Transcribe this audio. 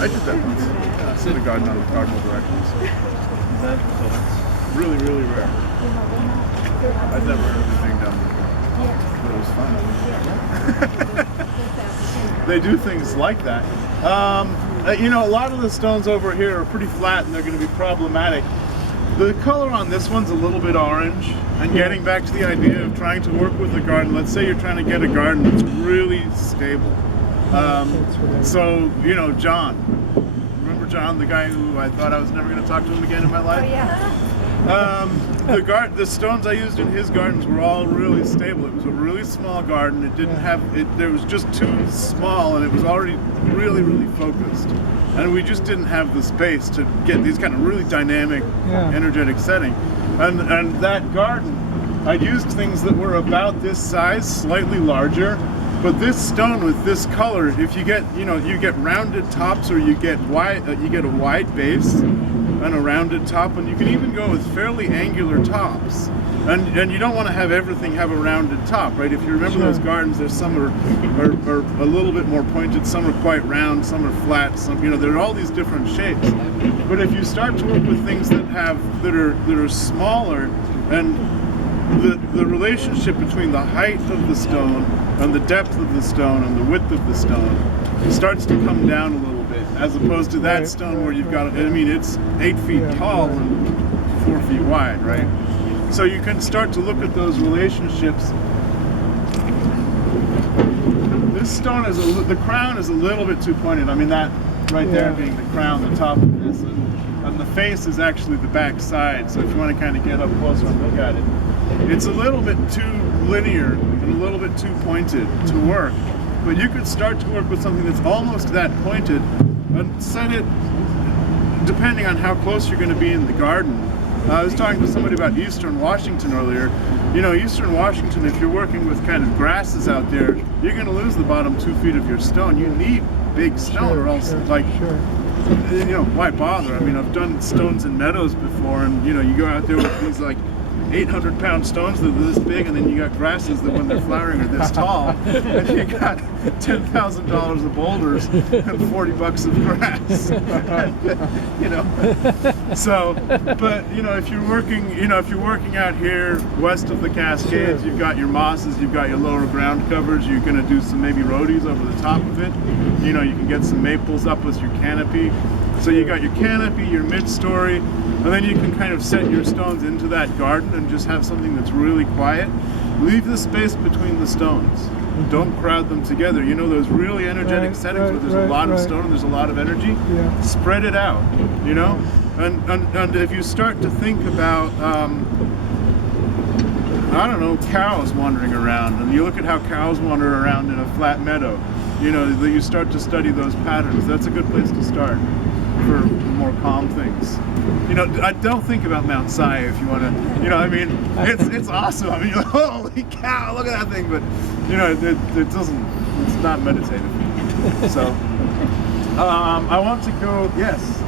I did that once. I set a garden out of cardinal directions. Really, really rare. I'd never heard of anything done before. But it was fun. They do things like that. You know, a lot of the stones over here are pretty flat and they're going to be problematic. The color on this one's a little bit orange, and getting back to the idea of trying to work with a garden, let's say you're trying to get a garden that's really stable. So, you know, John, remember John, the guy who I thought I was never going to talk to him again in my life? Oh, yeah. The stones I used in his gardens were all really stable. It was a really small garden. It didn't have, there was just too small, and it was already really, really focused. And we just didn't have the space to get these kind of really dynamic, energetic setting. And that garden, I used things that were about this size, slightly larger. But this stone with this color, if you get, you know, you get rounded tops, or you get a wide base and a rounded top, and you can even go with fairly angular tops. And you don't want to have everything have a rounded top, right? If you remember those gardens, there's some are a little bit more pointed, some are quite round, some are flat, some, you know, there are all these different shapes. But if you start to work with things that are smaller, and the relationship between the height of the stone and the depth of the stone and the width of the stone, it starts to come down a little bit, as opposed to that stone where you've got, I mean, it's 8 feet tall and 4 feet wide, right? So you can start to look at those relationships. This stone is the crown is a little bit too pointed. I mean, that right there being the crown, the top of this, and the face is actually the back side. So if you want to kind of get up closer and look at it, it's a little bit too linear and a little bit too pointed to work. But you could start to work with something that's almost that pointed and set it, depending on how close you're going to be in the garden. I was talking to somebody about Eastern Washington earlier. You know, Eastern Washington, if you're working with kind of grasses out there, you're going to lose the bottom 2 feet of your stone. You need big stone, or else, you know, why bother? I mean, I've done stones in meadows before, and, you know, you go out there with these, like, 800-pound stones that are this big, and then you got grasses that when they're flowering are this tall, and you got $10,000 of boulders and $40 of grass. And, you know, so, but you know, if you're working out here west of the Cascades, you've got your mosses, you've got your lower ground covers. You're going to do some maybe rhodies over the top of it. You know, you can get some maples up with your canopy. So you got your canopy, your mid-story, and then you can kind of set your stones into that garden and just have something that's really quiet. Leave the space between the stones. Don't crowd them together. You know, those really energetic settings where there's a lot of stone and there's a lot of energy, spread it out, you know? And if you start to think about, I don't know, cows wandering around, and you look at how cows wander around in a flat meadow, you know, that you start to study those patterns. That's a good place to start for more calm things. You know, I don't think about Mount Si if you want to, you know, I mean, it's awesome. I mean, you're like, holy cow, look at that thing, but, you know, it's not meditative. So, I want to go, yes.